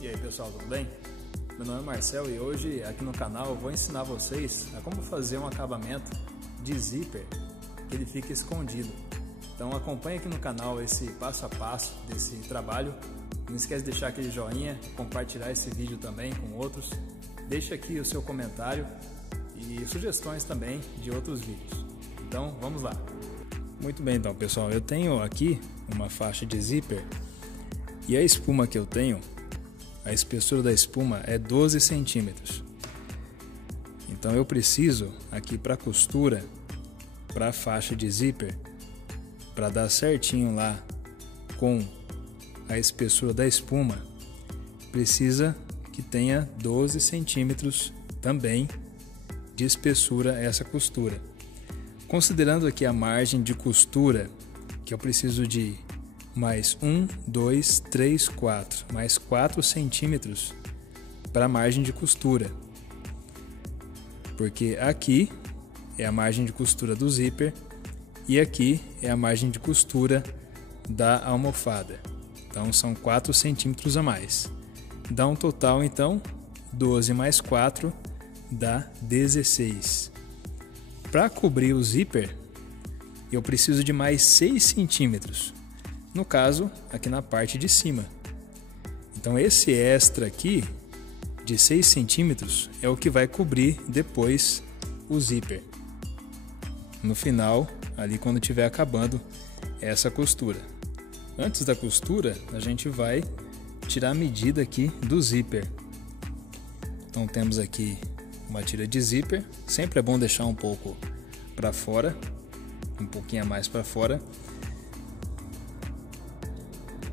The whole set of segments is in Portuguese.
E aí pessoal, tudo bem? Meu nome é Marcel e hoje aqui no canal eu vou ensinar vocês a como fazer um acabamento de zíper que ele fica escondido. Então acompanhe aqui no canal esse passo a passo desse trabalho. Não esquece de deixar aquele joinha, compartilhar esse vídeo também com outros. Deixe aqui o seu comentário e sugestões também de outros vídeos. Então vamos lá. Muito bem, então pessoal, eu tenho aqui uma faixa de zíper e a espuma que eu tenho, a espessura da espuma é 12 centímetros. Então eu preciso aqui para costura, para a faixa de zíper, para dar certinho lá com a espessura da espuma, precisa que tenha 12 centímetros também de espessura essa costura. Considerando aqui a margem de costura, que eu preciso de mais 1, 2, 3, 4, mais 4 centímetros para a margem de costura. Porque aqui é a margem de costura do zíper e aqui é a margem de costura da almofada. Então são 4 centímetros a mais. Dá um total então, 12 mais 4 dá 16. Para cobrir o zíper, eu preciso de mais 6 centímetros. No caso, aqui na parte de cima. Então esse extra aqui, de 6 centímetros, é o que vai cobrir depois o zíper. No final, ali quando estiver acabando essa costura. Antes da costura, a gente vai tirar a medida aqui do zíper. Então temos aqui uma tira de zíper. Sempre é bom deixar um pouco para fora, um pouquinho a mais para fora.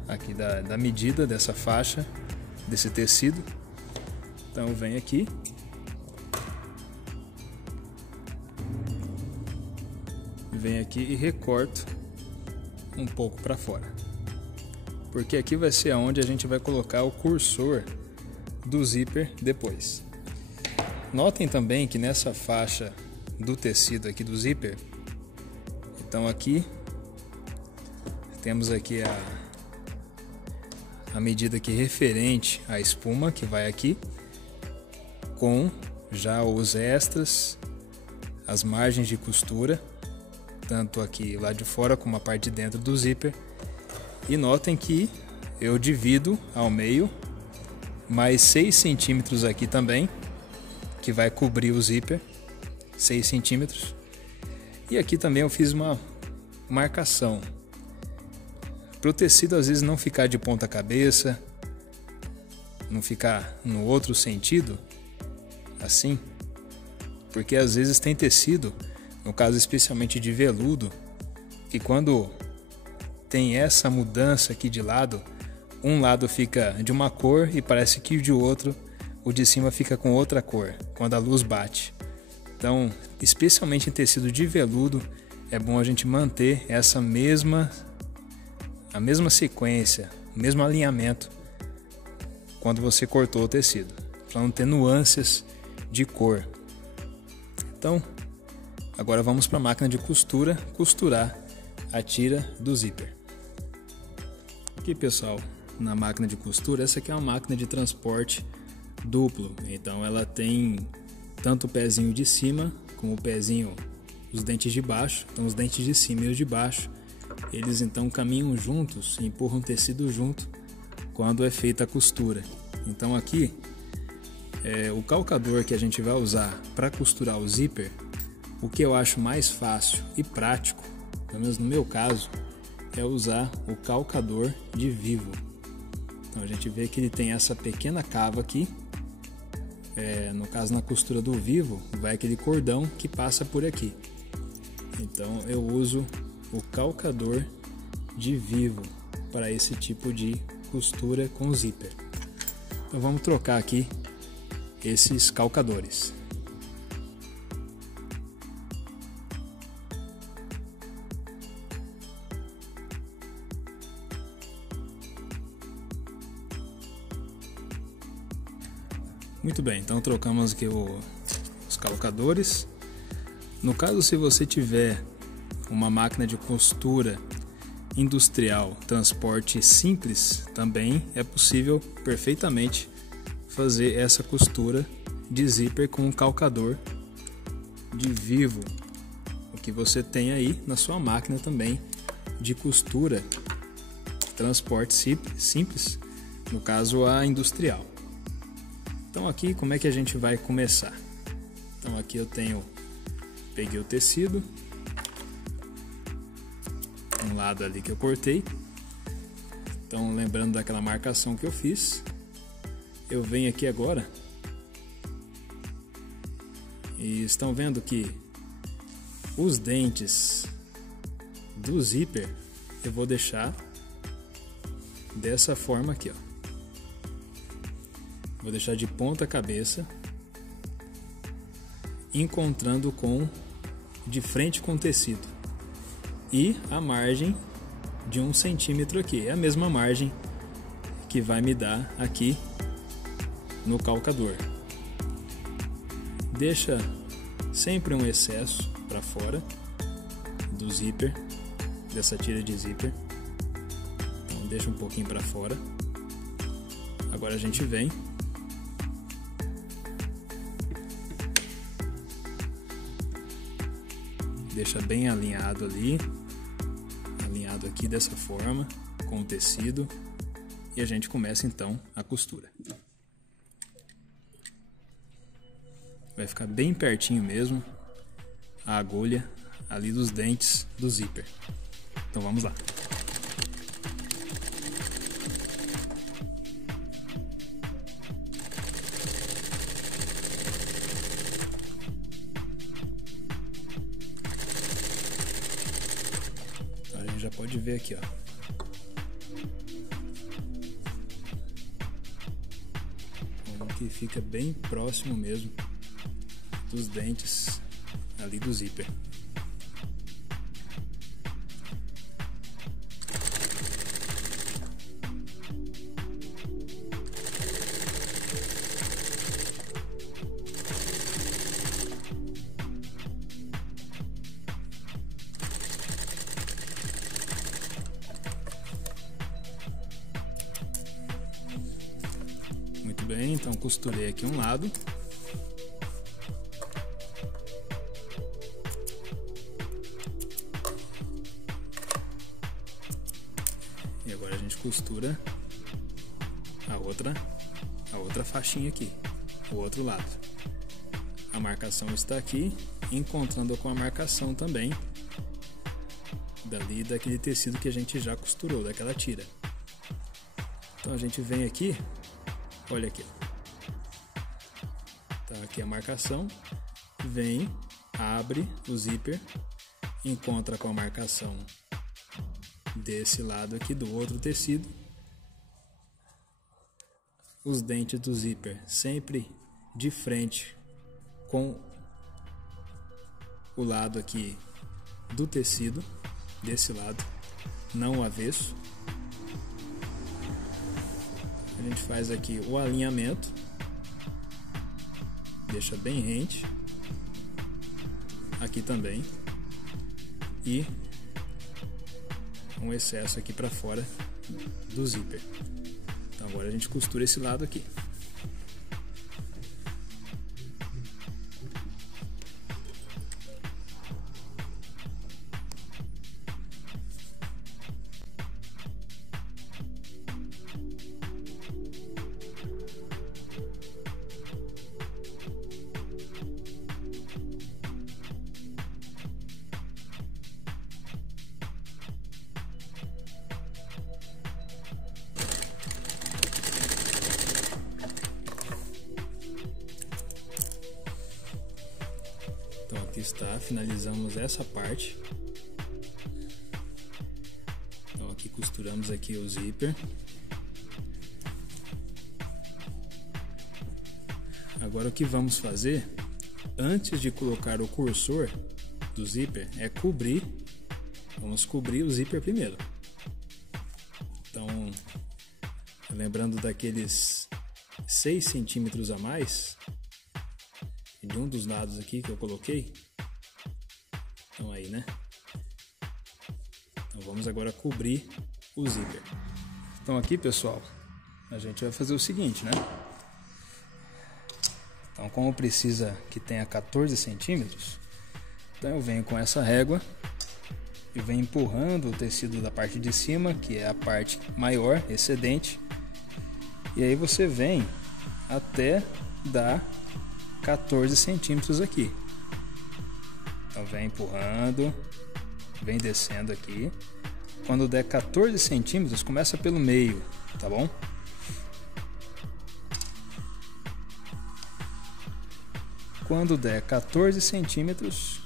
Aqui da medida dessa faixa, desse tecido. Então eu venho aqui. Venho aqui e recorto um pouco para fora. Porque aqui vai ser onde a gente vai colocar o cursor do zíper depois. Notem também que nessa faixa do tecido aqui do zíper, então aqui temos aqui a medida aqui referente à espuma que vai aqui, com já os extras, as margens de costura, tanto aqui lá de fora como a parte de dentro do zíper. E notem que eu divido ao meio, mais 6 centímetros aqui também, que vai cobrir o zíper, 6 centímetros. E aqui também eu fiz uma marcação, para o tecido às vezes não ficar de ponta cabeça, não ficar no outro sentido, assim, porque às vezes tem tecido, no caso especialmente de veludo, que quando tem essa mudança aqui de lado, um lado fica de uma cor e parece que de outro, o de cima fica com outra cor, quando a luz bate. Então, especialmente em tecido de veludo, é bom a gente manter a mesma sequência, o mesmo alinhamento quando você cortou o tecido, para não ter nuances de cor. Então, agora vamos para a máquina de costura, costurar a tira do zíper. Aqui pessoal, na máquina de costura, essa aqui é uma máquina de transporte duplo, então ela tem tanto o pezinho de cima como o pezinho, os dentes de baixo. Então os dentes de cima e os de baixo, eles então caminham juntos, empurram o tecido junto quando é feita a costura. Então aqui o calcador que a gente vai usar para costurar o zíper, o que eu acho mais fácil e prático, pelo menos no meu caso, é usar o calcador de vivo. Então a gente vê que ele tem essa pequena cava aqui. No caso, na costura do vivo, vai aquele cordão que passa por aqui. Então eu uso o calcador de vivo para esse tipo de costura com zíper. Então vamos trocar aqui esses calcadores. Muito bem, então trocamos aqui os calcadores. No caso, se você tiver uma máquina de costura industrial, transporte simples, também é possível perfeitamente fazer essa costura de zíper com um calcador de vivo, o que você tem aí na sua máquina também de costura, transporte simples, no caso a industrial. Então aqui como é que a gente vai começar? Então aqui eu peguei o tecido, um lado ali que eu cortei. Então lembrando daquela marcação que eu fiz, eu venho aqui agora e estão vendo que os dentes do zíper eu vou deixar dessa forma aqui, ó. Vou deixar de ponta cabeça, encontrando de frente com o tecido, e a margem de 1 centímetro aqui, é a mesma margem que vai me dar aqui no calcador. Deixa sempre um excesso para fora do zíper, dessa tira de zíper. Então deixa um pouquinho para fora. Agora a gente vem deixa bem alinhado ali, alinhado aqui dessa forma com o tecido, e a gente começa então a costura. Vai ficar bem pertinho mesmo a agulha ali dos dentes do zíper. Então vamos lá. Então a gente já pode ver aqui, ó. Como que fica bem próximo mesmo dos dentes ali do zíper. Muito bem, então costurei aqui um lado. E agora a gente costura a outra faixinha aqui, o outro lado. A marcação está aqui, encontrando com a marcação também daquele tecido que a gente já costurou, daquela tira. Então a gente vem aqui, olha aqui, tá aqui a marcação, vem, abre o zíper, encontra com a marcação desse lado aqui do outro tecido, os dentes do zíper sempre de frente com o lado aqui do tecido, desse lado, não o avesso. A gente faz aqui o alinhamento, deixa bem rente, aqui também, e um excesso aqui para fora do zíper. Então agora a gente costura esse lado aqui. Então aqui está, finalizamos essa parte. Então aqui costuramos aqui o zíper. Agora o que vamos fazer, antes de colocar o cursor do zíper, é cobrir. Vamos cobrir o zíper primeiro. Então, lembrando daqueles 6 centímetros a mais de um dos lados aqui que eu coloquei. Então aí, né? Então vamos agora cobrir o zíper. Então aqui, pessoal, a gente vai fazer o seguinte, né? Então, como precisa que tenha 14 centímetros, então eu venho com essa régua e venho empurrando o tecido da parte de cima, que é a parte maior, excedente, e aí você vem até dar 14 centímetros aqui. Então vem empurrando, vem descendo aqui. Quando der 14 centímetros, começa pelo meio, tá bom? Quando der 14 centímetros,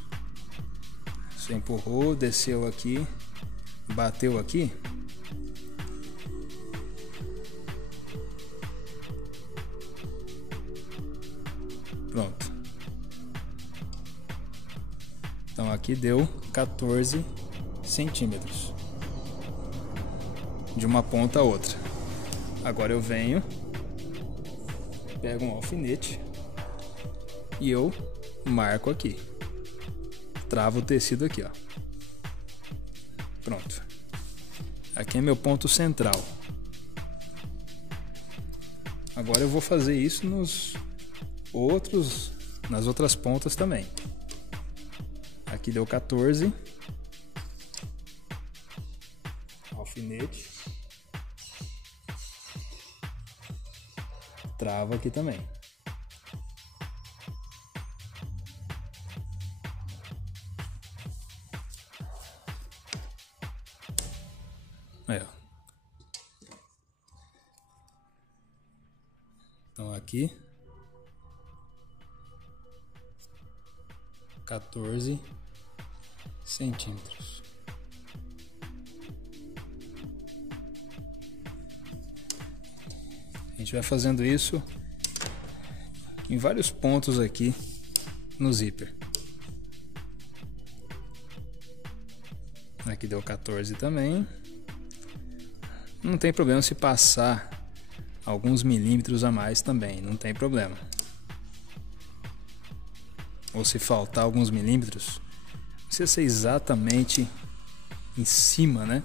você empurrou, desceu aqui, bateu aqui. Pronto. Então aqui deu 14 centímetros. De uma ponta a outra. Agora eu venho, pego um alfinete e eu marco aqui. Travo o tecido aqui, ó. Pronto. Aqui é meu ponto central. Agora eu vou fazer isso nas outras pontas também. Aqui deu 14. Alfinete. Trava aqui também. Aí, ó. Então aqui 14 centímetros. A gente vai fazendo isso em vários pontos aqui no zíper. Aqui deu 14 também. Não tem problema se passar alguns milímetros a mais também, não tem problema. Ou se faltar alguns milímetros, não precisa ser exatamente em cima, né?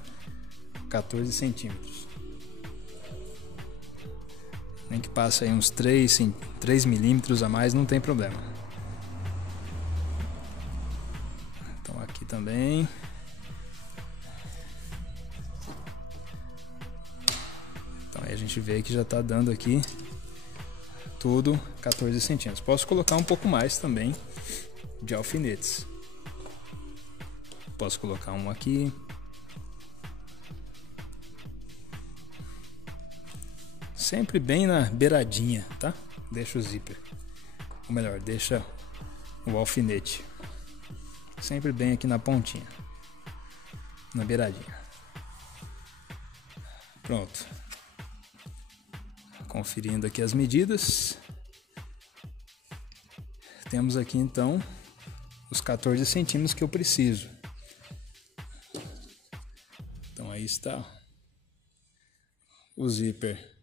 14 centímetros. Nem que passe aí uns 3 milímetros a mais, não tem problema. Então aqui também. Então aí a gente vê que já está dando aqui tudo 14 centímetros. Posso colocar um pouco mais também de alfinetes. Posso colocar um aqui. Sempre bem na beiradinha, tá? Deixa o zíper. Ou melhor, deixa o alfinete. Sempre bem aqui na pontinha. Na beiradinha. Pronto. Conferindo aqui as medidas. Temos aqui então os 14 centímetros que eu preciso. Então aí está o zíper.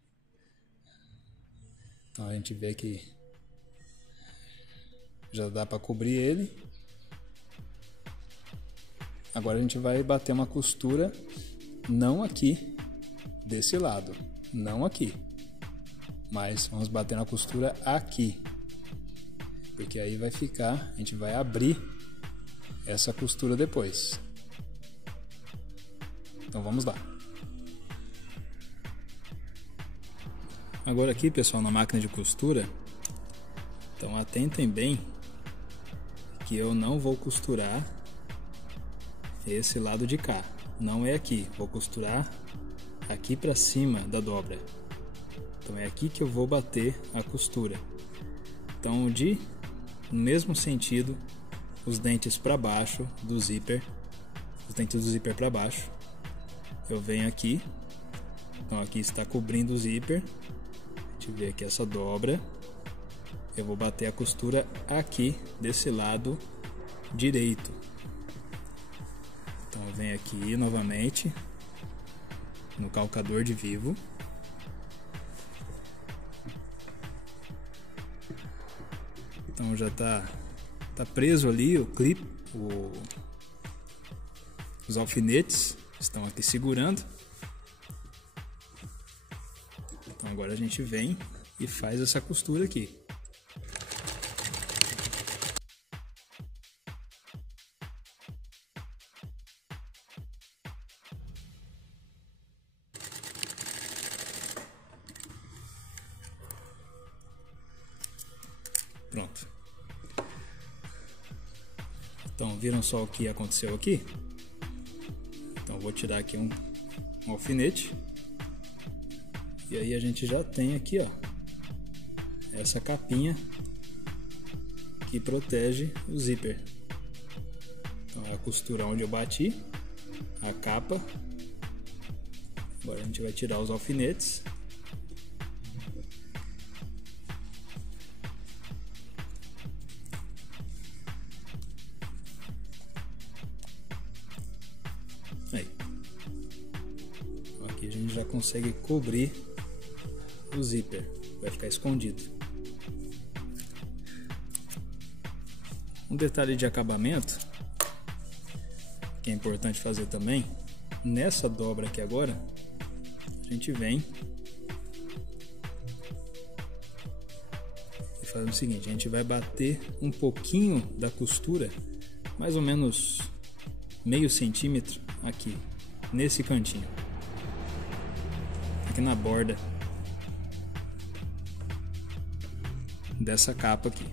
Então a gente vê que já dá para cobrir ele. Agora a gente vai bater uma costura não aqui desse lado, não aqui, mas vamos bater na costura aqui, porque aí vai ficar, a gente vai abrir essa costura depois. Então vamos lá. Agora aqui, pessoal, na máquina de costura, então atentem bem que eu não vou costurar esse lado de cá, não é aqui, vou costurar aqui para cima da dobra. Então é aqui que eu vou bater a costura. Então no mesmo sentido, os dentes para baixo do zíper, os dentes do zíper para baixo, eu venho aqui. Então aqui está cobrindo o zíper. A gente vê aqui essa dobra. Eu vou bater a costura aqui desse lado direito. Então eu venho aqui novamente no calcador de vivo. Então já tá preso ali o clipe, os alfinetes. estão aqui segurando. Então agora a gente vem e faz essa costura aqui. Pronto. Então, viram só o que aconteceu aqui? Então, vou tirar aqui um alfinete. E aí a gente já tem aqui, ó, essa capinha que protege o zíper. Então, a costura onde eu bati, a capa. Agora a gente vai tirar os alfinetes. Aí. Aqui a gente já consegue cobrir o zíper, vai ficar escondido. Um detalhe de acabamento que é importante fazer também, nessa dobra aqui agora, a gente vem e faz o seguinte, a gente vai bater um pouquinho da costura, mais ou menos meio centímetro aqui, nesse cantinho, aqui na borda dessa capa aqui.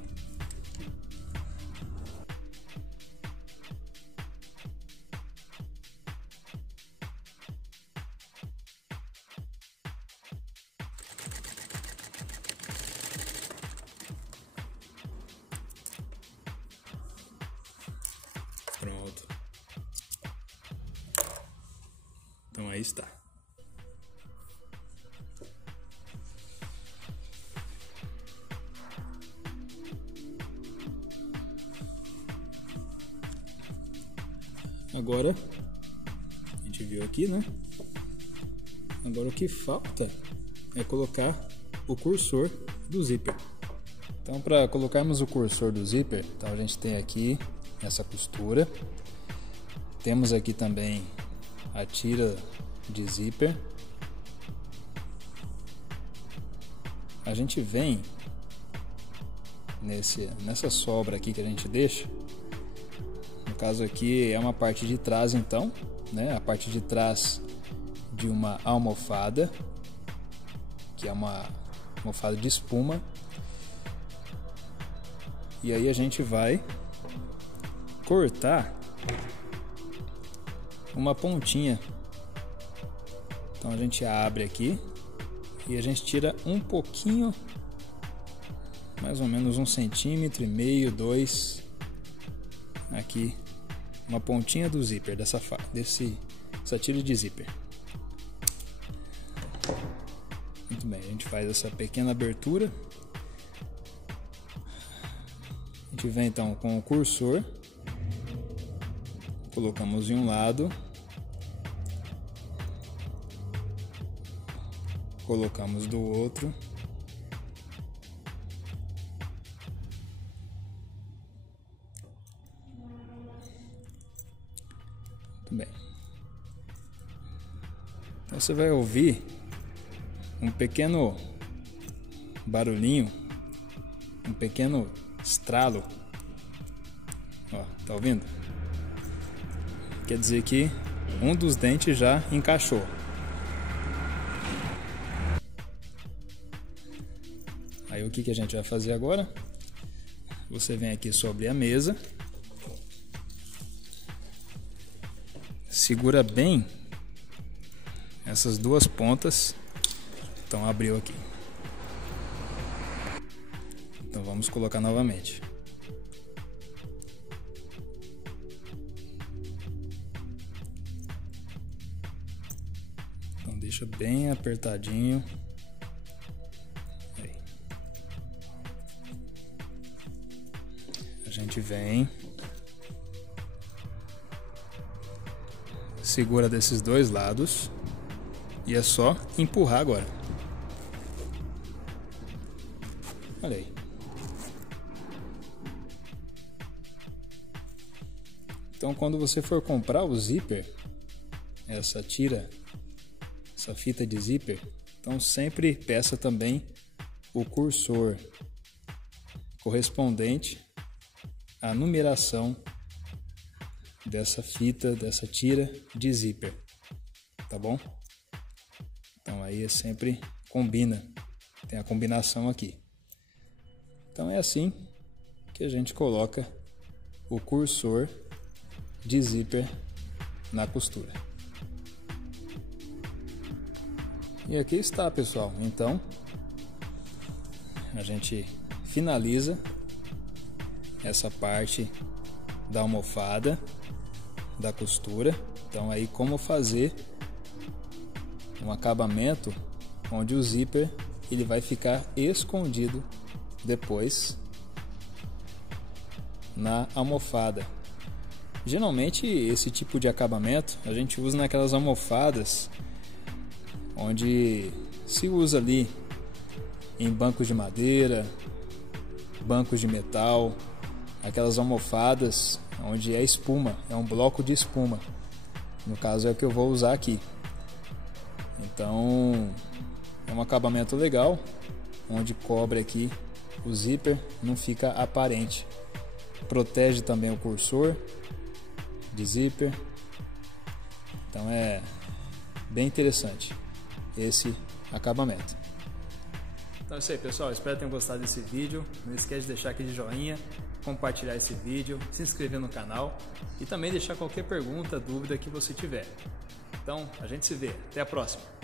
Pronto. Então aí está. Agora, a gente viu aqui, né? Agora o que falta é colocar o cursor do zíper. Então, para colocarmos o cursor do zíper, então a gente tem aqui essa costura. Temos aqui também a tira de zíper. A gente vem nessa sobra aqui que a gente deixa. No caso aqui é uma parte de trás, então, né? A parte de trás de uma almofada, que é uma almofada de espuma. E aí a gente vai cortar uma pontinha. Então a gente abre aqui e a gente tira um pouquinho, mais ou menos 1,5 centímetros, 2 aqui, uma pontinha do zíper dessa tira de zíper. Muito bem, a gente faz essa pequena abertura. A gente vem então com o cursor, colocamos em um lado, colocamos do outro. Muito bem. Então você vai ouvir um pequeno barulhinho, um pequeno estralo. Ó, tá ouvindo? Quer dizer que um dos dentes já encaixou. Aí o que a gente vai fazer agora? Você vem aqui sobre a mesa, segura bem essas duas pontas. Então abriu aqui. Então vamos colocar novamente. Então deixa bem apertadinho. Aí. A gente vem, segura desses dois lados e é só empurrar agora. Olha aí. Então, quando você for comprar o zíper, essa tira, essa fita de zíper, então sempre peça também o cursor correspondente à numeração dessa fita, dessa tira de zíper, tá bom? Então aí sempre combina, tem a combinação aqui. Então é assim que a gente coloca o cursor de zíper na costura. E aqui está, pessoal. Então a gente finaliza essa parte da almofada da costura. Então aí como fazer um acabamento onde o zíper ele vai ficar escondido depois na almofada. Geralmente esse tipo de acabamento a gente usa naquelas almofadas onde se usa ali em bancos de madeira, bancos de metal, aquelas almofadas onde é espuma, é um bloco de espuma. No caso é o que eu vou usar aqui. Então é um acabamento legal, onde cobre aqui o zíper, não fica aparente. Protege também o cursor de zíper. Então é bem interessante esse acabamento. Então é isso aí, pessoal, espero que tenham gostado desse vídeo. Não esquece de deixar aquele joinha, compartilhar esse vídeo, se inscrever no canal e também deixar qualquer pergunta, dúvida que você tiver. Então a gente se vê, até a próxima!